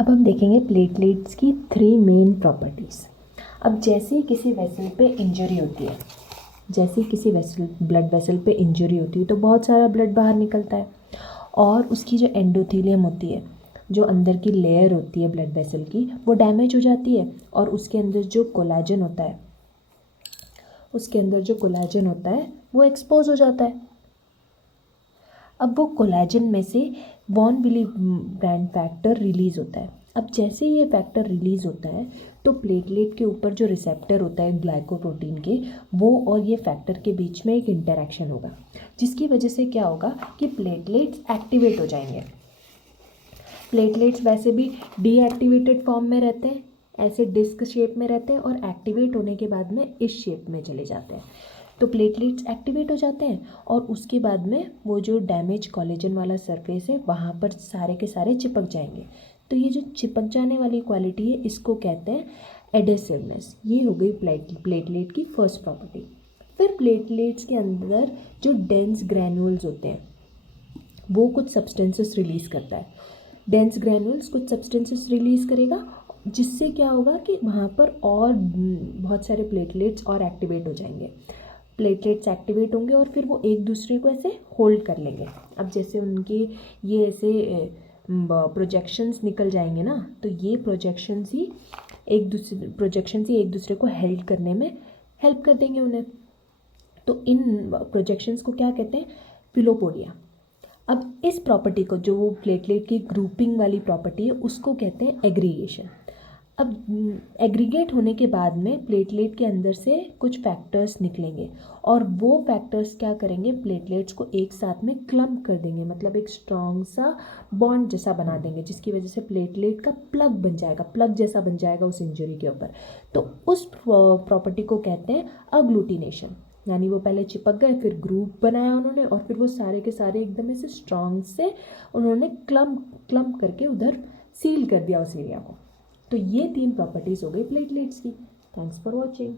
अब हम देखेंगे प्लेटलेट्स की 3 मेन प्रॉपर्टीज़। अब जैसे ही किसी वेसल पे इंजरी होती है, जैसे किसी वेसल ब्लड वेसल पे इंजरी होती है तो बहुत सारा ब्लड बाहर निकलता है और उसकी जो एंडोथेलियम होती है, जो अंदर की लेयर होती है ब्लड वेसल की, वो डैमेज हो जाती है और उसके अंदर जो कोलेजन होता है, वो एक्सपोज हो जाता है। अब वो कोलेजन में से von Willebrand factor release होता है। अब जैसे ये फैक्टर रिलीज़ होता है तो प्लेटलेट के ऊपर जो रिसेप्टर होता है ग्लाइकोप्रोटीन के, वो और ये फैक्टर के बीच में एक इंटरेक्शन होगा, जिसकी वजह से क्या होगा कि प्लेटलेट्स एक्टिवेट हो जाएंगे। प्लेटलेट्स वैसे भी डीएक्टिवेटेड फॉर्म में रहते हैं, ऐसे डिस्क शेप में रहते हैं, और एक्टिवेट होने के बाद में इस शेप में चले जाते हैं। तो प्लेटलेट्स एक्टिवेट हो जाते हैं और उसके बाद में वो जो डैमेज कोलेजन वाला सरफेस है वहाँ पर सारे के सारे चिपक जाएंगे। तो ये जो चिपक जाने वाली क्वालिटी है, इसको कहते हैं एडेसिवनेस। ये हो गई प्लेटलेट की फर्स्ट प्रॉपर्टी। फिर प्लेटलेट्स के अंदर जो डेंस ग्रैन्यूल्स होते हैं, वो कुछ सब्सटेंसेस रिलीज़ करता है। डेंस ग्रैन्यूल्स कुछ सब्सटेंसेस रिलीज़ करेगा, जिससे क्या होगा कि वहाँ पर और बहुत सारे प्लेटलेट्स और एक्टिवेट हो जाएंगे। प्लेटलेट्स एक्टिवेट होंगे और फिर वो एक दूसरे को ऐसे होल्ड कर लेंगे। अब जैसे उनके ये ऐसे प्रोजेक्शंस निकल जाएंगे ना, तो ये प्रोजेक्शंस ही एक दूसरे को हेल्ड करने में हेल्प कर देंगे उन्हें। तो इन प्रोजेक्शंस को क्या कहते हैं? फिलोपोडिया। अब इस प्रॉपर्टी को, जो वो प्लेटलेट की ग्रुपिंग वाली प्रॉपर्टी है, उसको कहते हैं एग्रीगेशन। अब एग्रीगेट होने के बाद में प्लेटलेट के अंदर से कुछ फैक्टर्स निकलेंगे और वो फैक्टर्स क्या करेंगे, प्लेटलेट्स को एक साथ में क्लम्प कर देंगे, मतलब एक स्ट्रॉन्ग सा बॉन्ड जैसा बना देंगे, जिसकी वजह से प्लेटलेट का प्लग जैसा बन जाएगा उस इंजरी के ऊपर। तो उस प्रॉपर्टी को कहते हैं अग्लूटिनेशन। यानी वो पहले चिपक गए, फिर ग्रुप बनाया उन्होंने, और फिर वो सारे के सारे एकदम ऐसे स्ट्रॉन्ग से उन्होंने क्लम्प करके उधर सील कर दिया उस एरिया को। तो ये 3 प्रॉपर्टीज़ हो गई प्लेटलेट्स की। Thanks for watching.